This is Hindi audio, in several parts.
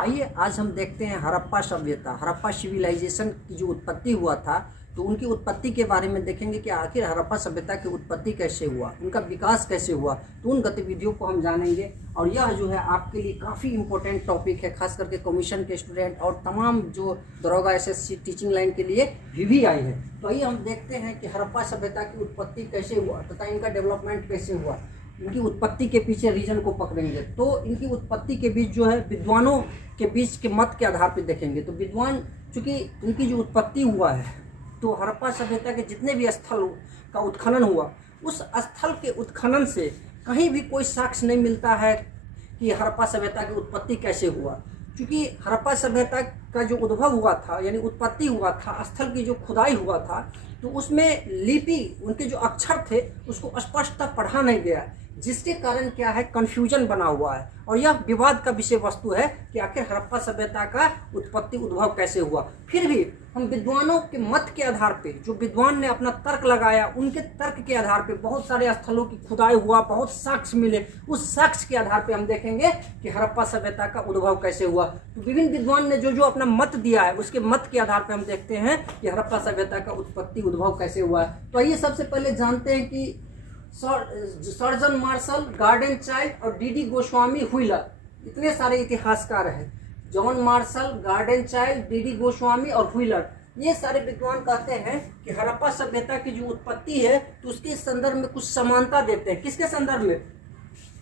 आइए आज हम देखते हैं हड़प्पा सभ्यता, हड़प्पा सिविलाइजेशन की जो उत्पत्ति हुआ था, तो उनकी उत्पत्ति के बारे में देखेंगे कि आखिर हड़प्पा सभ्यता की उत्पत्ति कैसे हुआ, उनका विकास कैसे हुआ। तो उन गतिविधियों को हम जानेंगे और यह जो है आपके लिए काफ़ी इंपॉर्टेंट टॉपिक है, खास करके कमीशन के स्टूडेंट और तमाम जो दरोगा एसएससी टीचिंग लाइन के लिए भी आई है। तो आइए हम देखते हैं कि हड़प्पा सभ्यता की उत्पत्ति कैसे हुआ तथा इनका डेवलपमेंट कैसे हुआ। इनकी उत्पत्ति के पीछे रीजन को पकड़ेंगे तो इनकी उत्पत्ति के बीच जो है विद्वानों के बीच के मत के आधार पर देखेंगे। तो विद्वान चूँकि इनकी जो उत्पत्ति हुआ है, तो हड़प्पा सभ्यता के जितने भी स्थल का उत्खनन हुआ, उस स्थल के उत्खनन से कहीं भी कोई साक्ष्य नहीं मिलता है कि हड़प्पा सभ्यता की उत्पत्ति कैसे हुआ। क्योंकि हड़प्पा सभ्यता का जो उद्भव हुआ था यानी उत्पत्ति हुआ था, स्थल की जो खुदाई हुआ था, तो उसमें लिपि, उनके जो अक्षर थे उसको स्पष्टतः पढ़ा नहीं गया, जिसके कारण क्या है कन्फ्यूजन बना हुआ है। और यह विवाद का विषय वस्तु है कि आखिर हड़प्पा सभ्यता का उत्पत्ति उद्भव कैसे हुआ। फिर भी हम विद्वानों के मत के आधार पे, जो विद्वान ने अपना तर्क लगाया, उनके तर्क के आधार पे बहुत सारे स्थलों की खुदाई हुआ, बहुत साक्ष्य मिले, उस साक्ष्य के आधार पे हम देखेंगे कि हड़प्पा सभ्यता का उद्भव कैसे हुआ। तो विभिन्न विद्वान ने जो जो अपना मत दिया है, उसके मत के आधार पे हम देखते हैं कि हड़प्पा सभ्यता का उत्पत्ति उद्भव कैसे हुआ। तो आइए सबसे पहले जानते हैं कि सर्जन मार्शल, गार्डन चाइल्ड और डीडी गोस्वामी व्हीलर, इतने सारे इतिहासकार हैं। John Marshall, garden child, DD Goswami और व्हीलर, ये सारे विद्वान कहते हैं कि हड़प्पा सभ्यता की जो उत्पत्ति है तो उसके संदर्भ में कुछ समानता देते हैं। किसके संदर्भ में?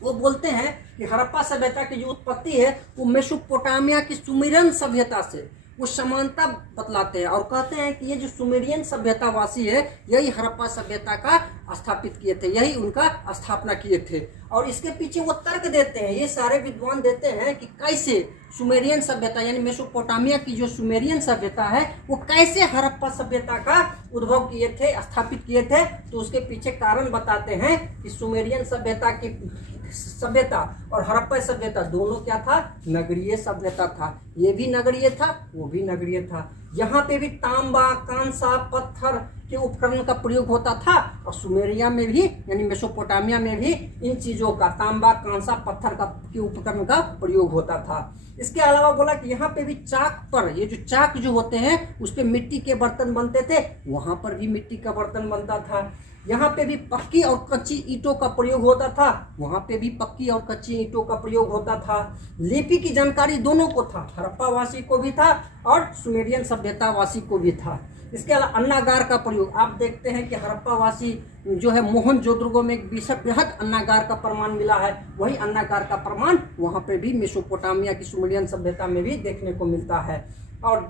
वो बोलते हैं कि हड़प्पा सभ्यता की जो उत्पत्ति है वो मेसोपोटामिया की सुमेरियन सभ्यता से वो समानता बतलाते हैं और कहते हैं कि ये जो सुमेरियन सभ्यतावासी है यही हड़प्पा सभ्यता का स्थापित किए थे, यही उनका स्थापना किए थे। और इसके पीछे वो तर्क देते हैं, ये सारे विद्वान देते हैं कि कैसे सुमेरियन सभ्यता यानी मेसोपोटामिया की जो सुमेरियन सभ्यता है वो कैसे हड़प्पा सभ्यता का उद्भव किए थे, स्थापित किए थे। तो उसके पीछे कारण बताते हैं कि सुमेरियन सभ्यता और हड़प्पा सभ्यता दोनों क्या था? नगरीय सभ्यता था। ये भी नगरीय था, वो भी नगरीय था। यहाँ पे भी तांबा, कांसा, पत्थर के उपकरण का प्रयोग होता था और सुमेरिया में भी यानी मेसोपोटामिया में भी इन चीजों का, तांबा, कांसा, पत्थर का के उपकरण का प्रयोग होता था। इसके अलावा बोला कि यहाँ पे भी चाक पर, ये जो चाक जो होते हैं उस पे मिट्टी के बर्तन बनते थे, वहां पर भी मिट्टी का बर्तन बनता था। यहाँ पे भी पक्की और कच्ची ईंटों का प्रयोग होता था, वहाँ पे भी पक्की और कच्ची ईंटों का प्रयोग होता था। लिपि की जानकारी दोनों को था, हड़प्पा वासी को भी था और सुमेरियन सभ्यता वासी को भी था। इसके अलावा अन्नागार का प्रयोग आप देखते हैं कि हड़प्पा वासी जो है मोहनजोदड़ो में एक बृहद अन्नागार का प्रमाण मिला है, वही अन्नागार का प्रमाण वहाँ पे भी मेसोपोटामिया की सुमेरियन सभ्यता में भी देखने को मिलता है। और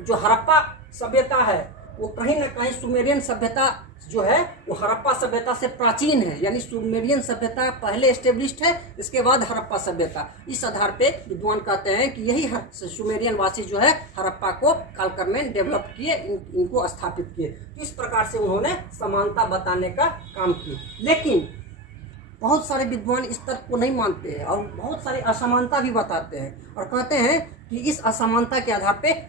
जो हड़प्पा सभ्यता है वो कहीं ना कहीं सुमेरियन सभ्यता जो है वो हड़प्पा सभ्यता से प्राचीन है, यानी सुमेरियन सभ्यता पहले एस्टेब्लिश्ड है, इसके बाद हड़प्पा सभ्यता। इस आधार पे विद्वान कहते हैं कि यही सुमेरियन वासी जो है हड़प्पा को कालक्रम में डेवलप किए, इनको स्थापित किए। इस प्रकार से उन्होंने समानता बताने का काम किया। लेकिन बहुत सारे विद्वान इस तर्क को नहीं मानते हैं और बहुत सारी असमानता भी बताते हैं और कहते हैं कि इस असमानता के आधार पे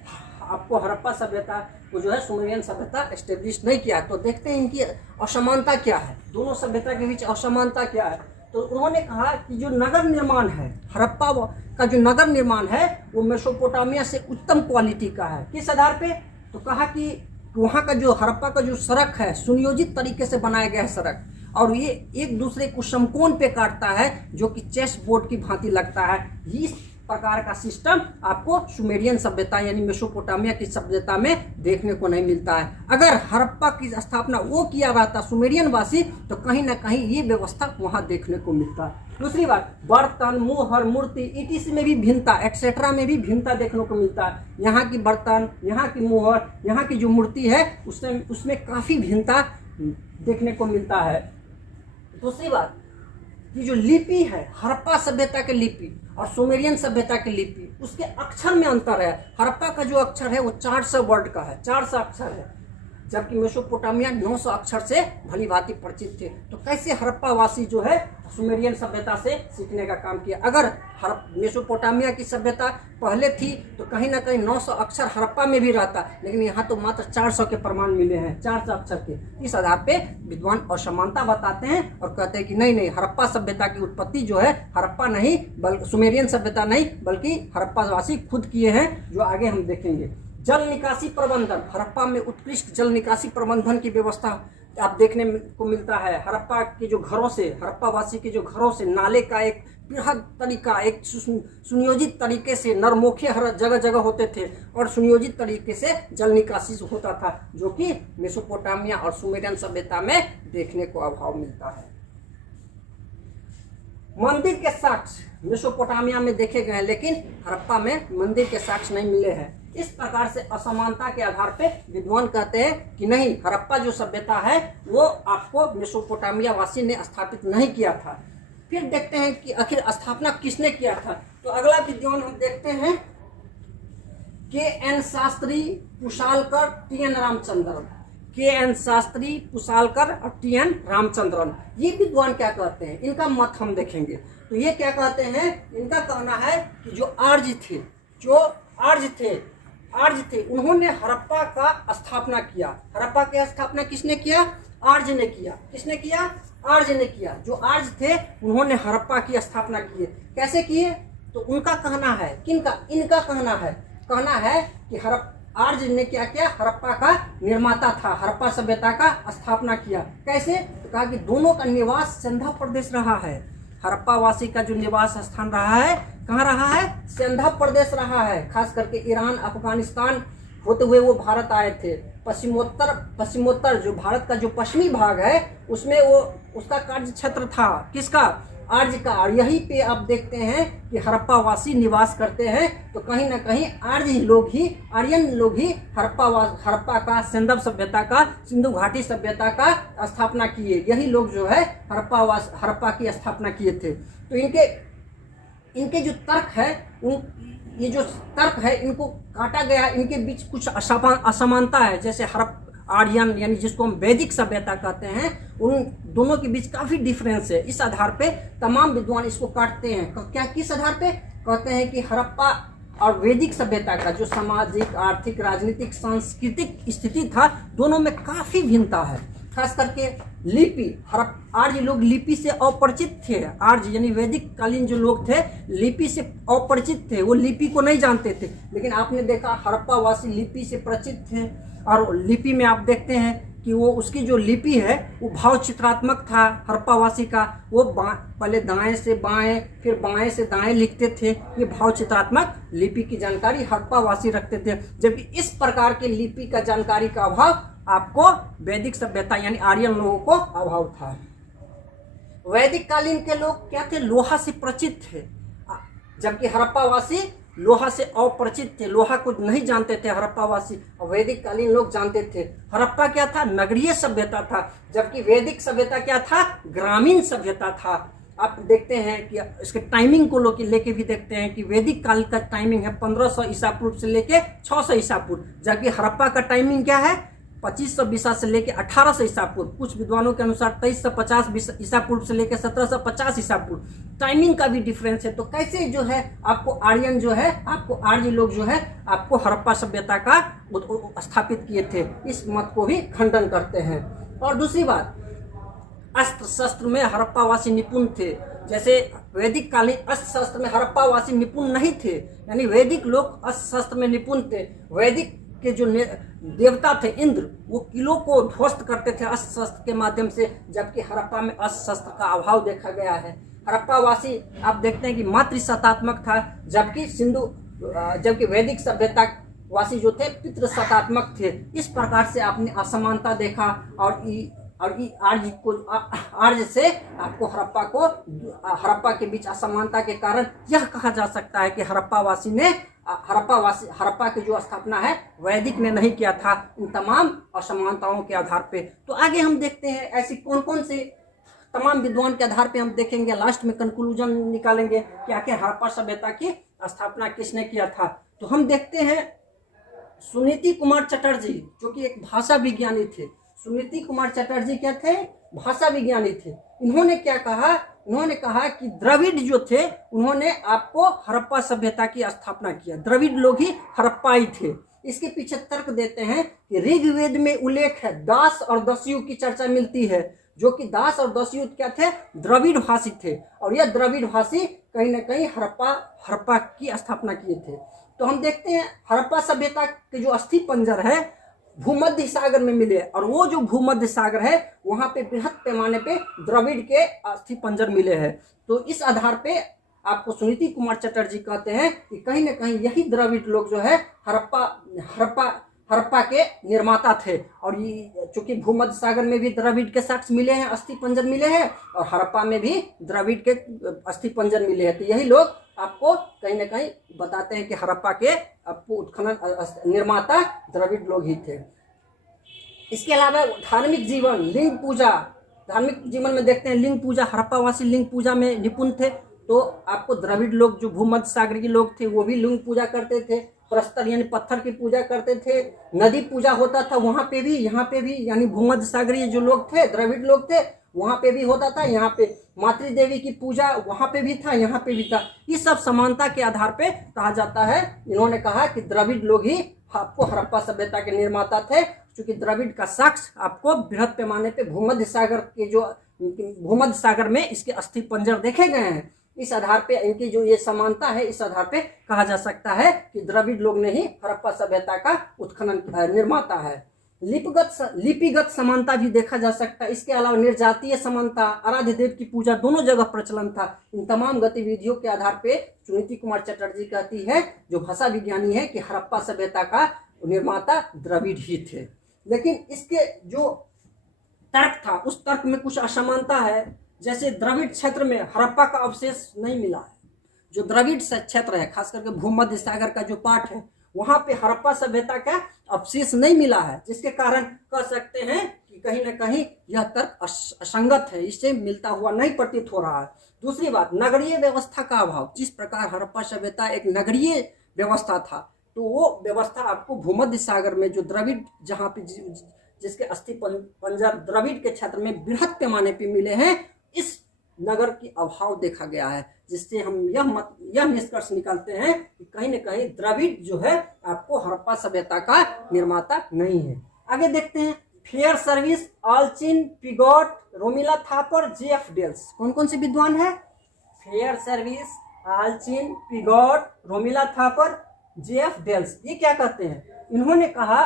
आपको हड़प्पा सभ्यता को जो है सुमेरियन सभ्यता एस्टेब्लिश नहीं किया। तो देखते हैं इनकी असमानता क्या है, दोनों सभ्यता के बीच असमानता क्या है। तो उन्होंने कहा कि जो नगर निर्माण है, हड़प्पा का जो नगर निर्माण है वो मेसोपोटामिया से उत्तम क्वालिटी का है। किस आधार पे? तो कहा कि वहाँ का जो हड़प्पा का जो सड़क है सुनियोजित तरीके से बनाया गया है सड़क, और ये एक दूसरे को समकोण पे काटता है जो कि चेस बोर्ड की भांति लगता है। इस प्रकार का सिस्टम आपको सुमेरियन सभ्यता यानी मेसोपोटामिया की सभ्यता में देखने को नहीं मिलता है। अगर हड़प्पा की स्थापना वो किया रहता सुमेरियन वासी तो कहीं ना कहीं ये व्यवस्था वहाँ देखने को मिलता है। दूसरी बात, बर्तन, मोहर, मूर्ति, ईटीसी में भी भिन्नता, एक्सेट्रा में भी भिन्नता देखने को मिलता है। यहाँ की बर्तन, यहाँ की मोहर, यहाँ की जो मूर्ति है उसमें काफ़ी भिन्नता देखने को मिलता है। दूसरी बात, ये जो लिपि है हड़प्पा सभ्यता के लिपि और सुमेरियन सभ्यता की लिपि, उसके अक्षर में अंतर है। हड़प्पा का जो अक्षर है वो 400 वर्ड का है, 400 अक्षर है, जबकि मेसोपोटामिया 900 अक्षर से भली भांति परिचित थे। तो कैसे हड़प्पा वासी जो है सुमेरियन सभ्यता से सीखने का काम किया। अगर मेसोपोटामिया की सभ्यता पहले थी तो कहीं ना कहीं 900 अक्षर हड़प्पा में भी रहता, लेकिन यहाँ तो मात्र 400 के प्रमाण मिले हैं, 400 अक्षर के। इस आधार पे विद्वान असमानता बताते हैं और कहते हैं कि नहीं, हड़प्पा सभ्यता की उत्पत्ति जो है हड़प्पा नहीं बल्कि सुमेरियन सभ्यता नहीं बल्कि हड़प्पावासी खुद किए हैं, जो आगे हम देखेंगे। जल निकासी प्रबंधन, हड़प्पा में उत्कृष्ट जल निकासी प्रबंधन की व्यवस्था आप देखने को मिलता है। हड़प्पा के जो घरों से, हड़प्पावासी के जो घरों से नाले का एक बृहद तरीका, एक सुनियोजित तरीके से नरमोखे हर जगह जगह होते थे और सुनियोजित तरीके से जल निकासी होता था, जो कि मेसोपोटामिया और सुमेरियन सभ्यता में देखने को अभाव मिलता है। मंदिर के साक्ष्य मेसोपोटामिया में देखे गए हैं, लेकिन हड़प्पा में मंदिर के साक्ष्य नहीं मिले हैं। इस प्रकार से असमानता के आधार पे विद्वान कहते हैं कि नहीं, हड़प्पा जो सभ्यता है वो आपको मेसोपोटामिया वासी ने स्थापित नहीं किया था। फिर देखते हैं कि आखिर स्थापना किसने किया था। तो अगला विद्वान हम देखते हैं K N. Shastri, Pusalker, T N. Ramachandran. K N. Shastri, Pusalker और टी.एन. रामचंद्रन, ये विद्वान क्या कहते हैं, इनका मत हम देखेंगे। तो ये क्या कहते हैं, इनका कहना है कि जो आर्य थे उन्होंने हड़प्पा का स्थापना किया। हड़प्पा की स्थापना किसने किया, आर्य ने किया। किसने किया, आर्य ने किया। जो आर्य थे उन्होंने हड़प्पा की स्थापना की। कैसे किए, तो उनका कहना है, किनका, इनका कहना है कि आर्य ने क्या किया, हड़प्पा का निर्माता था, हड़प्पा सभ्यता का स्थापना किया। कैसे, तो कहा कि दोनों का निवास सिंधा प्रदेश रहा है। हड़प्पा वासी का जो निवास स्थान रहा है, कहाँ रहा है, सिंधा प्रदेश रहा है। खास करके ईरान, अफगानिस्तान होते हुए वो भारत आए थे। पश्चिमोत्तर जो भारत का जो पश्चिमी भाग है उसमें वो उसका कार्य क्षेत्र था, किसका, आर्य का। और यहीं पे आप देखते हैं कि हड़प्पा वासी निवास करते हैं। तो कहीं ना कहीं आर्यन लोग ही हड़प्पा का, सिंधव सभ्यता का, सिंधु घाटी सभ्यता का स्थापना किए। यही लोग जो है हड़प्पा की स्थापना किए थे। तो इनके जो तर्क है, ये जो तर्क है इनको काटा गया। इनके बीच कुछ असमानता है, जैसे आर्यन यानी जिसको हम वैदिक सभ्यता कहते हैं, उन दोनों के बीच काफी डिफरेंस है। इस आधार पे तमाम विद्वान इसको काटते हैं। क्या, किस आधार पे कहते हैं कि हड़प्पा और वैदिक सभ्यता का जो सामाजिक, आर्थिक, राजनीतिक, सांस्कृतिक स्थिति था, दोनों में काफी भिन्नता है। खास करके लिपि, आर्य लोग लिपि से अपरिचित थे। आर्य यानी वैदिक कालीन जो लोग थे लिपि से अपरिचित थे, वो लिपि को नहीं जानते थे। लेकिन आपने देखा हड़प्पा वासी लिपि से परिचित थे। और लिपि में आप देखते हैं कि वो उसकी जो लिपि है वो भाव चित्रात्मक था। हड़प्पावासी का वो पहले दाएं से बाएं फिर बाएं से दाएं लिखते थे। ये भाव चित्रात्मक लिपि की जानकारी हड़प्पावासी रखते थे। जबकि इस प्रकार के लिपि का जानकारी का अभाव आपको वैदिक सभ्यता यानी आर्यन लोगों को अभाव था। वैदिक कालीन के लोग क्या थे, लोहा से परिचित थे, जबकि हड़प्पावासी लोहा से अपरिचित थे, लोहा को नहीं जानते थे हड़प्पावासी। और वैदिक कालीन लोग जानते थे। हड़प्पा क्या था, नगरीय सभ्यता था, जबकि वैदिक सभ्यता क्या था, ग्रामीण सभ्यता था। आप देखते हैं कि इसके टाइमिंग को लेके भी देखते हैं कि वैदिक काल का टाइमिंग है 1500 ईसा पूर्व से लेके 600 ईसा पूर्व, जबकि हड़प्पा का टाइमिंग क्या है 2520 से लेके 1800 ईसा पूर्व। कुछ विद्वानों के अनुसार 2350 ईसा पूर्व से लेके 1750 ईसा पूर्व। टाइमिंग का भी डिफरेंस है। तो कैसे जो है आपको आर्यन जो है, आपको आर्य लोग जो है आपको हड़प्पा सभ्यता का स्थापित किए थे, इस मत को भी खंडन करते हैं। और दूसरी बात, अस्त्र शस्त्र में हड़प्पावासी निपुण थे। जैसे वैदिक कालीन अस्त्र शस्त्र में हड़प्पावासी निपुण नहीं थे, यानी वैदिक लोग अस्त्र शस्त्र में निपुण थे। वैदिक के जो देवता थे इंद्र, वो किलों को ध्वस्त करते थे अस्त्र शस्त्र के माध्यम से, जबकि हड़प्पा में अस्त्र शस्त्र का अभाव देखा गया है। हड़प्पावासी आप देखते हैं कि मातृ सत्तात्मक था, जबकि वैदिक सभ्यता वासी जो थे पितृ सत्तात्मक थे। इस प्रकार से आपने असमानता देखा। और आर्य से आपको हड़प्पा के बीच असमानता के कारण यह कहा जा सकता है कि हड़प्पा की जो स्थापना है वैदिक ने नहीं किया था, इन तमाम असमानताओं के आधार पे। तो आगे हम देखते हैं ऐसी कौन कौन से तमाम विद्वान के आधार पे हम देखेंगे, लास्ट में कंक्लूजन निकालेंगे कि आखिर हड़प्पा सभ्यता की स्थापना किसने किया था। तो हम देखते हैं सुनीति कुमार चटर्जी, जो कि एक भाषा विज्ञानी थे। सुनीति कुमार चटर्जी क्या थे? भाषा विज्ञानी थे। इन्होंने क्या कहा? उन्होंने कहा कि द्रविड़ जो थे उन्होंने आपको हड़प्पा सभ्यता की स्थापना किया, द्रविड़ लोग ही हड़प्पाई थे। इसके पीछे तर्क देते हैं कि ऋग्वेद में उल्लेख है, दास और दस्यु की चर्चा मिलती है, जो कि दास और दस्यु क्या थे? द्रविड़ भाषी थे, और यह द्रविड़ भाषी कहीं ना कहीं हड़प्पा की स्थापना किए थे। तो हम देखते हैं हड़प्पा सभ्यता के जो अस्थि पंजर है भूमध्य सागर में मिले, और वो जो भूमध्य सागर है वहां पे बृहद पैमाने पे द्रविड़ के अस्थि पंजर मिले हैं। तो इस आधार पे आपको सुनीति कुमार चटर्जी कहते हैं कि कहीं ना कहीं यही द्रविड़ लोग जो है हड़प्पा के निर्माता थे। और ये चूंकि भूमध्य सागर में भी द्रविड़ के साक्ष्य मिले हैं, अस्थि पंजर मिले हैं, और हड़प्पा में भी द्रविड़ के अस्थि पंजर मिले हैं, तो यही लोग आपको कहीं ना कहीं बताते हैं कि हड़प्पा के आपको उत्खनन निर्माता द्रविड़ लोग ही थे। इसके अलावा धार्मिक जीवन, लिंग पूजा, धार्मिक जीवन में देखते हैं लिंग पूजा, हड़प्पावासी लिंग पूजा में निपुण थे। तो आपको द्रविड़ लोग जो भूमध्य सागर के लोग थे वो भी लिंग पूजा करते थे, प्रस्तर यानी पत्थर की पूजा करते थे, नदी पूजा होता था वहाँ पे भी, यहाँ पे भी, यानी भूमध्य सागरीय जो लोग थे द्रविड़ लोग थे वहाँ पे भी होता था। यहाँ पे मातृ देवी की पूजा वहाँ पे भी था, यहाँ पे भी था। इस सब समानता के आधार पे कहा जाता है, इन्होंने कहा कि द्रविड़ लोग ही आपको हड़प्पा सभ्यता के निर्माता थे, क्योंकि द्रविड़ का साक्ष्य आपको बृहद पैमाने पे भूमध्य सागर के जो भूमध्य सागर में इसके अस्थि पंजर देखे गए हैं। इस आधार पे इनकी जो ये समानता है, इस आधार पे कहा जा सकता है कि द्रविड़ लोग ने ही हड़प्पा सभ्यता का उत्खनन निर्माता है। लिपिगत समानता भी देखा जा सकता है। इसके अलावा निर्जातीय समानता, आराध्य देव की पूजा, दोनों जगह प्रचलन था। इन तमाम गतिविधियों के आधार पे सुनीति कुमार चटर्जी कहती है, जो भाषा विज्ञानी है, कि हड़प्पा सभ्यता का निर्माता द्रविड़ ही थे। लेकिन इसके जो तर्क था उस तर्क में कुछ असमानता है। जैसे द्रविड़ क्षेत्र में हड़प्पा का अवशेष नहीं मिला है। जो द्रविड़ क्षेत्र है, खास करके भूमध्य सागर का जो पार्ट है, वहां पे हड़प्पा सभ्यता का अवशेष नहीं मिला है, जिसके कारण कह सकते हैं कि कहीं ना कहीं यह तर्क असंगत है, इससे मिलता हुआ नहीं प्रतीत हो रहा है। दूसरी बात, नगरीय व्यवस्था का अभाव। जिस प्रकार हड़प्पा सभ्यता एक नगरीय व्यवस्था था, तो वो व्यवस्था आपको भूमध्य सागर में जो द्रविड़, जहाँ पे जिसके अस्थि पंजर द्रविड़ के क्षेत्र में बृहद पैमाने पे मिले हैं, इस नगर की अभाव देखा गया है, जिससे हम यह निष्कर्ष निकालते हैं कि कहीं न कहीं द्रविड़ जो है आपको हड़प्पा सभ्यता का निर्माता नहीं है। आगे देखते हैं Fairservis, Allchin, Piggott, Romila Thapar, J F Dales. कौन कौन से विद्वान है? Fairservis, Allchin, Piggott, Romila Thapar, J F Dales. ये क्या कहते हैं? इन्होंने कहा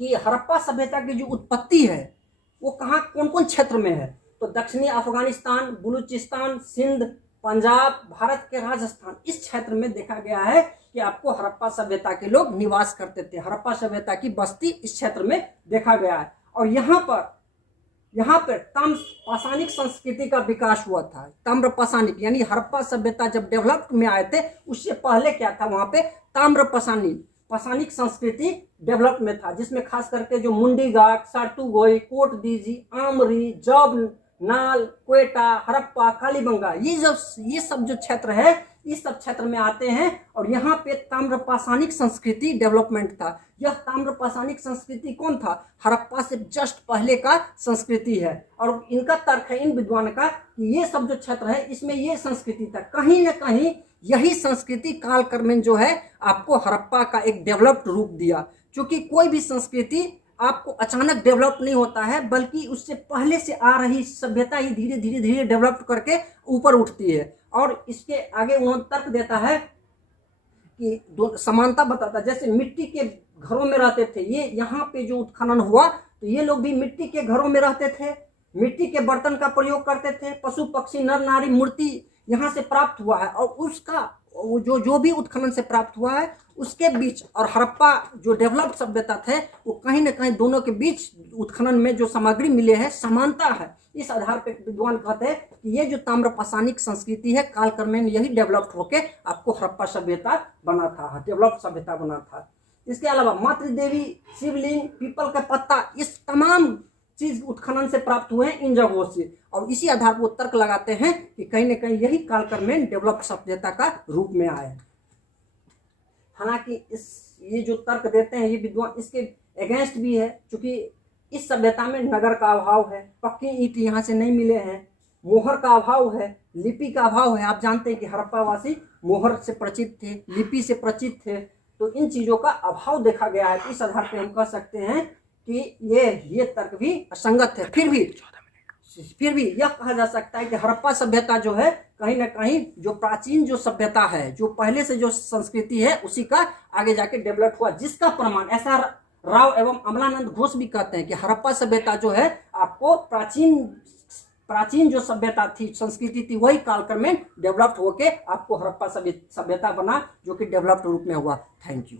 कि हड़प्पा सभ्यता की जो उत्पत्ति है वो कहाँ, कौन कौन क्षेत्र में है? तो दक्षिणी अफगानिस्तान, बलूचिस्तान, सिंध, पंजाब, भारत के राजस्थान, इस क्षेत्र में देखा गया है कि आपको हड़प्पा सभ्यता के लोग निवास करते थे। हड़प्पा सभ्यता की बस्ती इस क्षेत्र में देखा गया है। और यहाँ पर ताम्र पाषाणिक संस्कृति का विकास हुआ था। ताम्र पाषाणिक यानी हड़प्पा सभ्यता जब डेवलप में आए थे, उससे पहले क्या था? वहाँ पे ताम्र पाषाणिक संस्कृति डेवलप में था, जिसमें खास करके जो मुंडी घाट, सार्तुगोई, कोट दीजी, आमरी, जब, नाल, क्वेटा, हड़प्पा, कालीबंगा, ये सब जो क्षेत्र है, इस सब क्षेत्र में आते हैं। और यहाँ पे ताम्र पाषाणिक संस्कृति डेवलपमेंट था। यह ताम्र पाषाणिक संस्कृति कौन था? हड़प्पा से जस्ट पहले का संस्कृति है। और इनका तर्क है, इन विद्वान का, कि ये सब जो क्षेत्र है इसमें ये संस्कृति था। कहीं न कहीं यही संस्कृति कालक्रमेण जो है आपको हड़प्पा का एक डेवलप्ड रूप दिया। क्योंकि कोई भी संस्कृति आपको अचानक डेवलप नहीं होता है, बल्कि उससे पहले से आ रही सभ्यता ही धीरे धीरे डेवलप करके ऊपर उठती है। और इसके आगे उन्होंने तर्क देता है कि समानता बताता है। जैसे मिट्टी के घरों में रहते थे, ये यहाँ पे जो उत्खनन हुआ तो ये लोग भी मिट्टी के घरों में रहते थे, मिट्टी के बर्तन का प्रयोग करते थे, पशु पक्षी नर नारी मूर्ति यहाँ से प्राप्त हुआ है। और उसका जो भी उत्खनन से प्राप्त हुआ है उसके बीच और हड़प्पा जो डेवलप्ड सभ्यता थे, वो कहीं ना कहीं दोनों के बीच उत्खनन में जो सामग्री मिले है समानता है। इस आधार पर विद्वान कहते हैं कि ये जो ताम्र पाषाणिक संस्कृति है कालक्रमेण यही डेवलप्ड होके आपको हड़प्पा सभ्यता बना था, डेवलप्ड सभ्यता बना था। इसके अलावा मातृ देवी, शिवलिंग, पीपल का पत्ता, इस तमाम चीज उत्खनन से प्राप्त हुए हैं इन जगहों से। और इसी आधार पर वो तर्क लगाते हैं कि कहीं न कहीं यही कालक्रमेण डेवलप्ड सभ्यता का रूप में आए। हालांकि ये जो तर्क देते हैं ये विद्वान इसके अगेंस्ट भी है, क्योंकि इस सभ्यता में नगर का अभाव है, पक्की ईंट यहाँ से नहीं मिले हैं, मोहर का अभाव है, लिपि का अभाव है। आप जानते हैं कि हड़प्पावासी मोहर से परिचित थे, लिपि से परिचित थे, तो इन चीज़ों का अभाव देखा गया है। इस आधार पर हम कह सकते हैं कि ये तर्क भी असंगत है। फिर भी यह कहा जा सकता है कि हड़प्पा सभ्यता जो है कहीं ना कहीं जो प्राचीन जो सभ्यता है, जो पहले से जो संस्कृति है, उसी का आगे जाके डेवलप हुआ, जिसका प्रमाण ऐसा राव एवं अमलानंद घोष भी कहते हैं कि हड़प्पा सभ्यता जो है आपको प्राचीन जो सभ्यता थी, संस्कृति थी, वही कालक्रम में डेवलप्ड होके आपको हड़प्पा सभ्यता बना, जो कि डेवलप्ड रूप में हुआ। Thank you.